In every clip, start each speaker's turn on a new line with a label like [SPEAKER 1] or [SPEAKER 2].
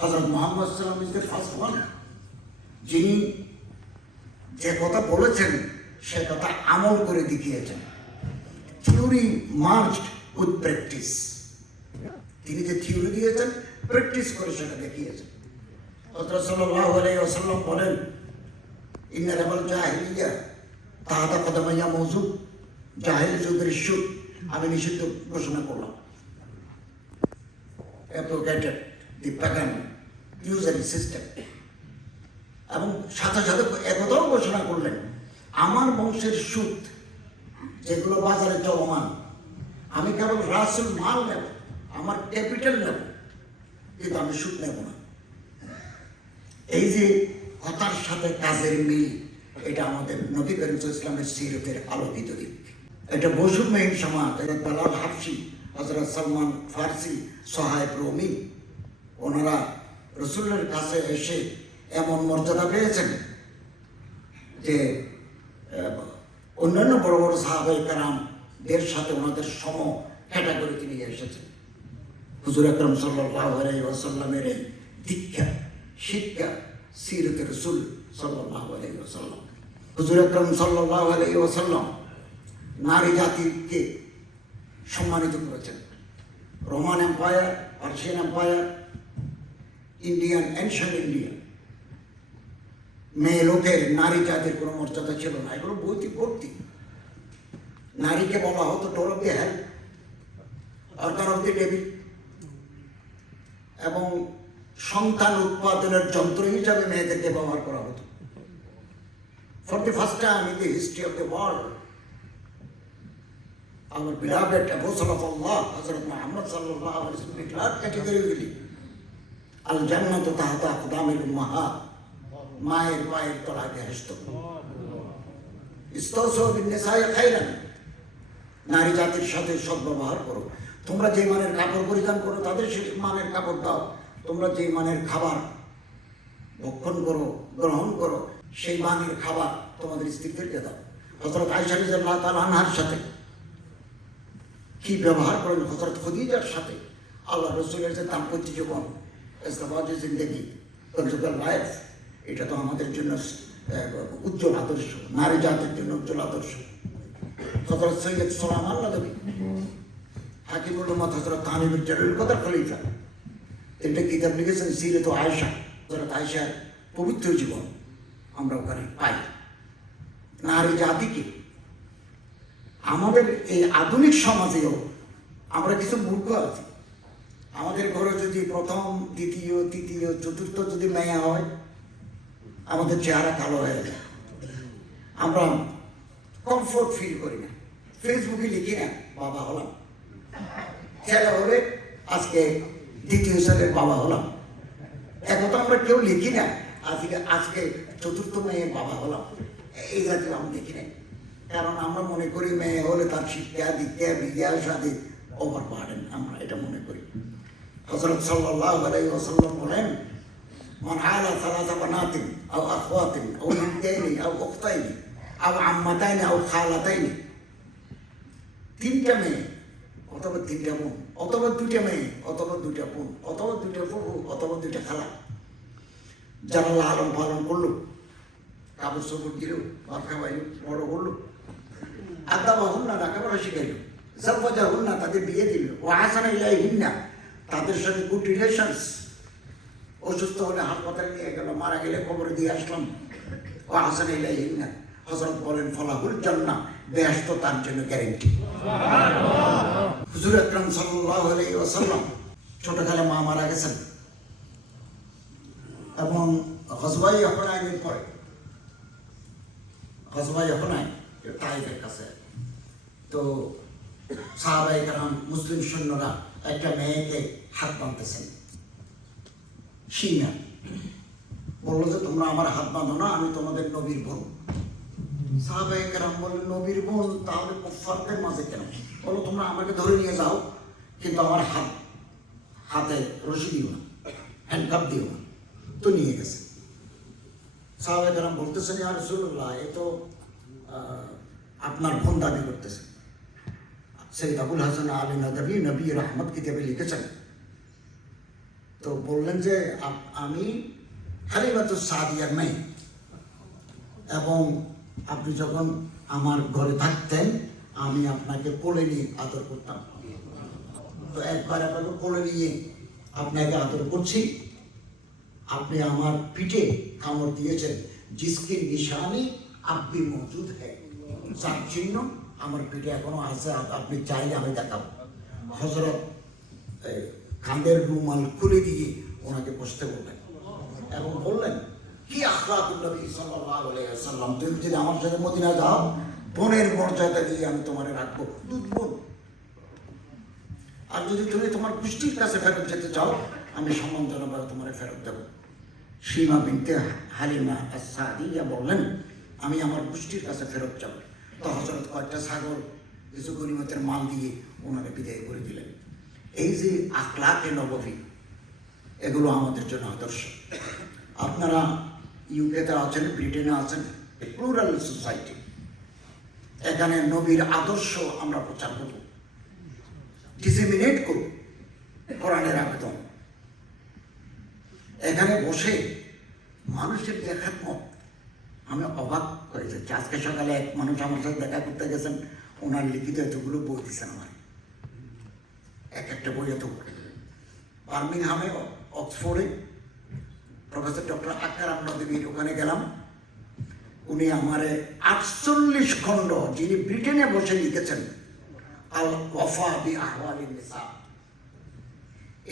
[SPEAKER 1] হজরত মোহাম্মদ সাল্লাম is the first one যিনি যে কথা বলেছেন, সে কথা আমল করে দেখিয়েছেন। থিওরি মার্জড উইথ প্র্যাকটিস তিনি যে থিওরি দিয়েছেন প্র্যাকটিস করে সেটা দেখিয়েছেন। হজরত সাল্লাল্লাহু আলাইহি ওয়াসাল্লাম বলেন, ইন্না রাবাল জাহিলিয়া, তাহাদা কদমাইয়া মৌজুদ। জাহিল যুগের সুদ আমি নিষিদ্ধ ঘোষণা করলাম। অ্যাপ্রোগেটেড দি প্যাগান ইউজারি সিস্টেম এবং সাথে সাথে একথাও ঘোষণা করলেন, আমার বংশের সুদ, যেগুলো বাজারে চলমান, আমি কেবল রাসুল মাল নেব, আমার ক্যাপিটাল নেব, কিন্তু আমি সুদ নেব না। এই যে কথার সাথে কাজের মিল, এটা আমাদের নবী করিম ইসলামের সিরতের আলোকিত দিক। এটা বসুমহীন সমাজ, এটা দালাল হাফসি হজরত সালমান ফার্সি সহায় রমি ওনারা রসুলের কাছে এসে এমন মর্যাদা পেয়েছেন যে অন্যান্য বড় বড় সাহাবাই কারামদের সাথে ওনাদের সম ক্যাটাগরিতে তিনি এসেছেন। হুজুর আকরম সাল্লাহ আলাই ওয়াসাল্লামের এই দীক্ষা, শিক্ষা সিরত রসুল সাল্লাহ আলাই হুজুর আকরম সাল্লাহ আলাই নারী জাতিকে সম্মানিত করেছেন। Roman empire, Persian empire Indian ancient Indian মেয়ে লোকের নারী জাতির কোনো মর্যাদা ছিল না। এগুলো বইটি ভর্তি নারীকে বলা হতো door of the hell organ of the devil এবং সন্তান উৎপাদনের যন্ত্র হিসাবে মেয়েদেরকে ব্যবহার করা হতো। For the first time in the history of the world আমার beloved Apostle of Allah, Hazrat Muhammad sallallahu alaihi wasallam Al Jannatu tahta aqdamil ummahat, মায়ের পায়ের বিন্নেসায় খাইরান। নারী জাতির সাথে সদ্ব্যবহার করো। তোমরা যে মানের কাপড় পরিধান করো তাদের সেই মানের কাপড় দাও। তোমরা যে মানের খাবার ভক্ষণ করো গ্রহণ করো সেই মানের খাবার তোমাদের স্ত্রীদেরকে দাও। হজরত তাআলা আনহার সাথে কি ব্যবহার করেন হজরত খদিজার সাথে? আল্লাহ রসুলের যে দাম্পত্য জীবন ইসলামাবাদ জিন্দগি কনজুগাল লাইফ এটা তো আমাদের জন্য উজ্জ্বল আদর্শ, নারী জাতির জন্য উজ্জ্বল আদর্শ। হজরত সৈয়দ সোলাম আল্লাহ হাকিমুল উম্মত হজরত তানিবুল জলিল কদর খলিফা। তিনটে কিতাব লিখেছেন? সিরত আয়সা হজরত আয়সার পবিত্র জীবন আমরা ওখানে পাই। নারী জাতিকে আমাদের এই আধুনিক সমাজেও আমরা কিছু মূর্খ আছি। আমাদের ঘরে যদি প্রথম, দ্বিতীয়, তৃতীয়, চতুর্থ যদি মেয়ে হয়, আমাদের চেহারা কালো হয়ে যায়। আমরা কমফোর্ট ফিল করি না। ফেসবুকে লিখি না, বাবা হলাম। ছেলে হলে আজকে দ্বিতীয় সালের বাবা হলাম। এখন তো আমরা কেউ লিখি না, আজকে আজকে চতুর্থ মেয়ে বাবা হলাম। এই জাতীয় আমি দেখি নাই। কারণ আমরা মনে করি মেয়ে হলে তার শিক্ষা, দীক্ষা বিদ্যা সাথে ওভার বাড়েন আমরা এটা মনে করি। হজরত সাল্লাহ আলাই ওসাল্লাম বলেন من عال ثلاث بنات أو أخوات أو بنتين أو أختين أو عمتين أو خالتين তিনটা মেয়ে অথবা তিনটা বোন অথবা দুইটা মেয়ে অথবা দুইটা বোন অথবা দুইটা ফুফু অথবা দুইটা খালা যারা লালন পালন করলো কাপড় চোপড় দিল ভাত খাওয়াইল বড় করলো আদা বাহুন না লেখাপড়া শিখাইল সর্বজা হুন না তাদের বিয়ে দিল ও আসানা ইলাই হিন্না তাদের সাথে গুড রিলেশনস অসুস্থ হলে হাসপাতালে নিয়ে গেল, মারা গেলে খবর দিয়ে আসলাম। ও আসানা ইলাই হিন্না হজরত বলেন, ফলাহুল জন্না বেহস্ত তার জন্য গ্যারেন্টি হুজুর আকরাম সাল্লাল্লাহু আলাইহি ওয়াসাল্লাম ছোটকালে মা মারা গেছেন। এবং হজবাই হনাইনের পরে। হজবাই হনাই তাইফের কাছে। তো সাহাবাই কালাম মুসলিম সৈন্যরা একটা মেয়েকে হাত বাঁধতেছেন। বলল যে, তোমরা আমার হাত বাঁধো না, আমি তোমাদের নবীর বোন। সাহাবাই কালাম বললেন, নবীর বোন, তাহলে কুফারদের মাঝে কেন? বলো তোমরা আমাকে ধরে নিয়ে যাও, কিন্তু আমার হাত, হাতে রশি দিও না হ্যান্ডকাপ দিও না। তো নিয়ে গেছে। সাহাবাই কালাম বলতেছেন, ইয়া রসুল্লাহ এ তো আপনার বোন দাবি করতেছে। সৈয়দ আবুল হাসান আলী নদী নবী রহমত কিতাবে লিখেছেন। তো বললেন যে আমি হালিমাতু সাদিয়ার মেয়ে। এবং আপনি যখন আমার ঘরে থাকতেন, আমি আপনাকে কোলে নিয়ে আদর করতাম। তো একবার আপনাকে কোলে নিয়ে আপনাকে আদর করছি। আপনি আমার পিঠে কামড় দিয়েছেন, জিসকি নিশানি আপনি মজুদ হ্যাঁ চিহ্ন আমার পিঠে এখনও আছে আপনি চাইলে আমি দেখাবো। হজরত কাঁধের রুমাল খুলে দিয়ে ওনাকে বসতে বললেন এবং বললেন, কি আখলাকুল নবী সাল্লাল্লাহু তুমি যদি আমার সাথে মদিনা যাও, বোনের মর্যাদা দিয়ে আমি তোমার রাখব। দুধ বোন। আর যদি তুমি তোমার গোষ্ঠীর কাছে ফেরত যেতে চাও, আমি সম্মানজনকভাবে তোমার ফেরত দেবো। সীমা বিনতে হালিমা সাদিয়া বললেন, আমি আমার গোষ্ঠীর কাছে ফেরত যাব। হজরত কয়েকটা ছাগল কিছু গরিমতের মাল দিয়ে ওনাকে বিদায় করে দিলেন। এই যে আখলাকে নবী এগুলো আমাদের জন্য আদর্শ। আপনারা ইউকেতে আছেন, ব্রিটেনে আছেন প্লুরাল সোসাইটি। এখানে নবীর আদর্শ আমরা প্রচার করব। ডিসিমিনেট করব কোরআনের আবেদন। এখানে বসে মানুষের মত আমি অবাক হয়ে যাচ্ছি আজকে সকালে এক মানুষ আমার সাথে দেখা করতে গেছেন, ওনার লিখিত এতগুলো বই দিচ্ছেন আমার এক একটা বই এত বার্মিংহামে, অক্সফোর্ডে, প্রফেসর ডক্টর আকারাম নদীর ওখানে গেলাম। উনি আমারে আটচল্লিশ খণ্ড, যিনি ব্রিটেনে বসে লিখেছেন, আল ওয়াফা বি আহওয়ালি নিসা।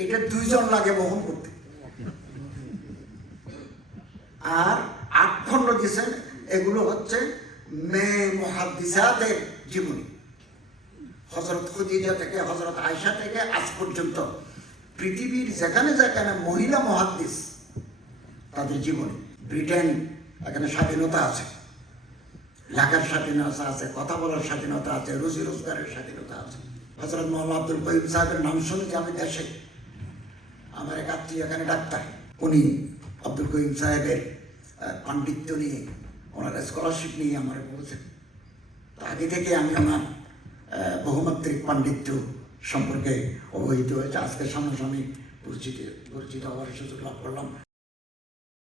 [SPEAKER 1] এটা দুইজন লাগে বহন করতে। আর আট খণ্ড দিয়েছেন, এগুলো হচ্ছে মেয়ে মহাদিসাদের জীবনী। হজরত খুদিজা থেকে হজরত আয়সা থেকে আজ পর্যন্ত পৃথিবীর যেখানে যেখানে মহিলা মহাদ্দিস, তাদের জীবনী। ব্রিটেন এখানে স্বাধীনতা আছে। লেখার স্বাধীনতা আছে, কথা বলার স্বাধীনতা আছে, রুজি রোজগারের স্বাধীনতা আছে। হজরত মোহাম্মদ আব্দুল কহিম সাহেবের নাম শুনেছি আমি দেশে। আমার এক আত্মীয় এখানে ডাক্তার। উনি আব্দুল কহিম সাহেবের পাণ্ডিত্য নিয়ে, ওনারা স্কলারশিপ নিয়ে আমার বলছেন। আগে থেকে আমি ওনার বহুমাত্রিক পাণ্ডিত্য সম্পর্কে অবহিত হয়েছে। আজকে সামনাসামনি পরিচিত পরিচিত হওয়ার সুযোগ লাভ করলাম।